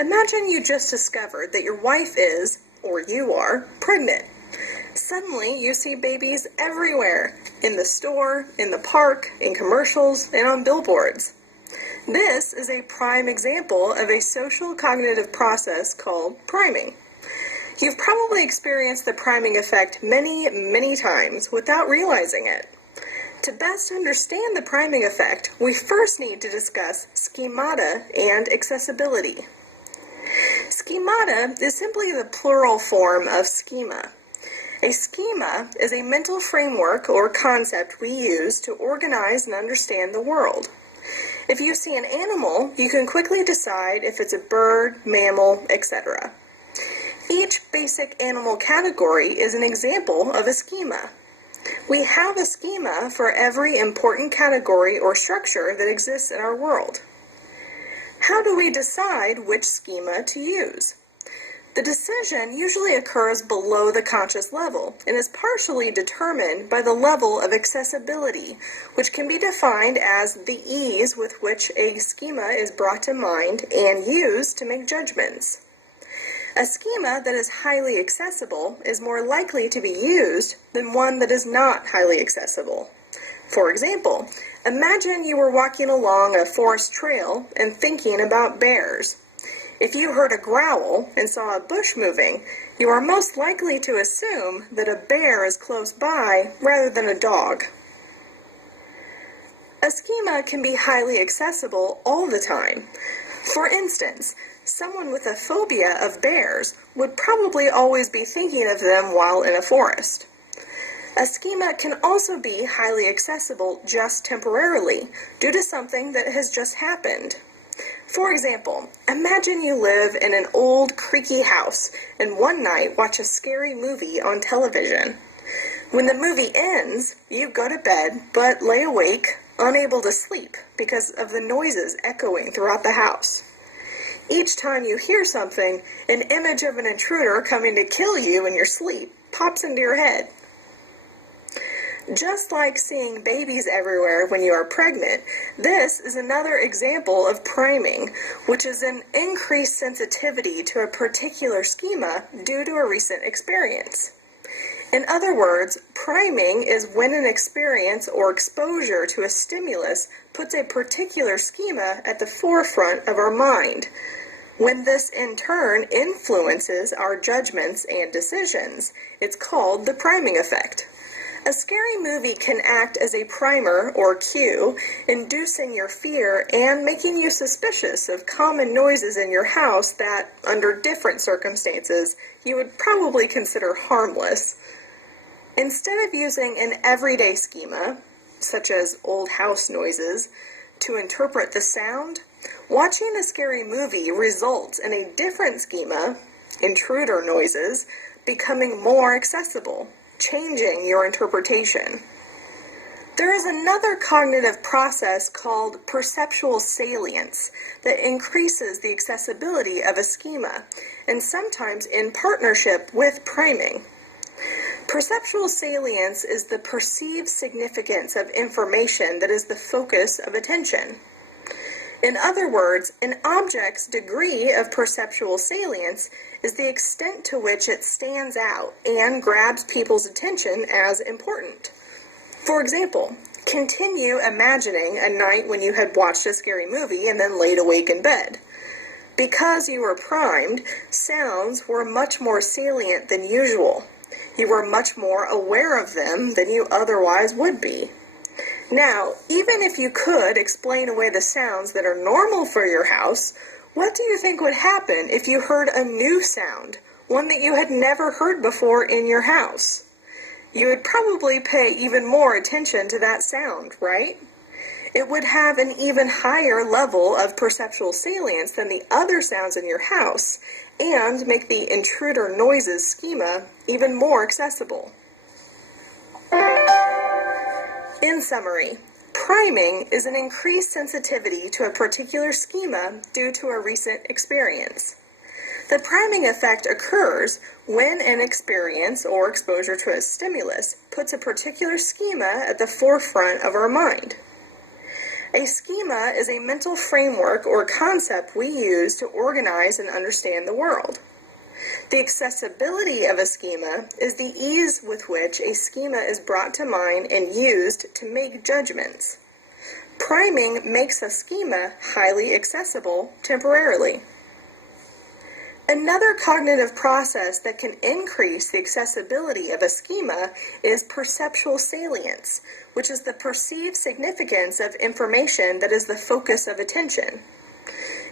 Imagine you just discovered that your wife is, or you are, pregnant. Suddenly, you see babies everywhere, in the store, in the park, in commercials, and on billboards. This is a prime example of a social cognitive process called priming. You've probably experienced the priming effect many times without realizing it. To best understand the priming effect, we first need to discuss schemata and accessibility. Schemata is simply the plural form of schema. A schema is a mental framework or concept we use to organize and understand the world. If you see an animal, you can quickly decide if it's a bird, mammal, etc. Each basic animal category is an example of a schema. We have a schema for every important category or structure that exists in our world. How do we decide which schema to use? The decision usually occurs below the conscious level and is partially determined by the level of accessibility, which can be defined as the ease with which a schema is brought to mind and used to make judgments. A schema that is highly accessible is more likely to be used than one that is not highly accessible. For example, imagine you were walking along a forest trail and thinking about bears. If you heard a growl and saw a bush moving, you are most likely to assume that a bear is close by rather than a dog. A schema can be highly accessible all the time. For instance, someone with a phobia of bears would probably always be thinking of them while in a forest. A schema can also be highly accessible just temporarily due to something that has just happened. For example, imagine you live in an old, creaky house and one night watch a scary movie on television. When the movie ends, you go to bed but lay awake, unable to sleep because of the noises echoing throughout the house. Each time you hear something, an image of an intruder coming to kill you in your sleep pops into your head. Just like seeing babies everywhere when you are pregnant, this is another example of priming, which is an increased sensitivity to a particular schema due to a recent experience. In other words, priming is when an experience or exposure to a stimulus puts a particular schema at the forefront of our mind. When this in turn influences our judgments and decisions, it's called the priming effect. A scary movie can act as a primer or cue, inducing your fear and making you suspicious of common noises in your house that, under different circumstances, you would probably consider harmless. Instead of using an everyday schema, such as old house noises, to interpret the sound, watching a scary movie results in a different schema, intruder noises, becoming more accessible, changing your interpretation. There is another cognitive process called perceptual salience that increases the accessibility of a schema, and sometimes in partnership with priming. Perceptual salience is the perceived significance of information that is the focus of attention. In other words, an object's degree of perceptual salience is the extent to which it stands out and grabs people's attention as important. For example, continue imagining a night when you had watched a scary movie and then laid awake in bed. Because you were primed, sounds were much more salient than usual. You were much more aware of them than you otherwise would be. Now, even if you could explain away the sounds that are normal for your house, what do you think would happen if you heard a new sound, one that you had never heard before in your house? You would probably pay even more attention to that sound, right? It would have an even higher level of perceptual salience than the other sounds in your house, and make the intruder noises schema even more accessible. In summary, priming is an increased sensitivity to a particular schema due to a recent experience. The priming effect occurs when an experience or exposure to a stimulus puts a particular schema at the forefront of our mind. A schema is a mental framework or concept we use to organize and understand the world. The accessibility of a schema is the ease with which a schema is brought to mind and used to make judgments. Priming makes a schema highly accessible temporarily. Another cognitive process that can increase the accessibility of a schema is perceptual salience, which is the perceived significance of information that is the focus of attention.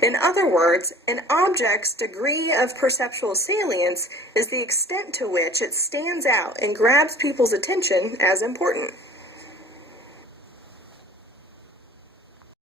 In other words, an object's degree of perceptual salience is the extent to which it stands out and grabs people's attention as important.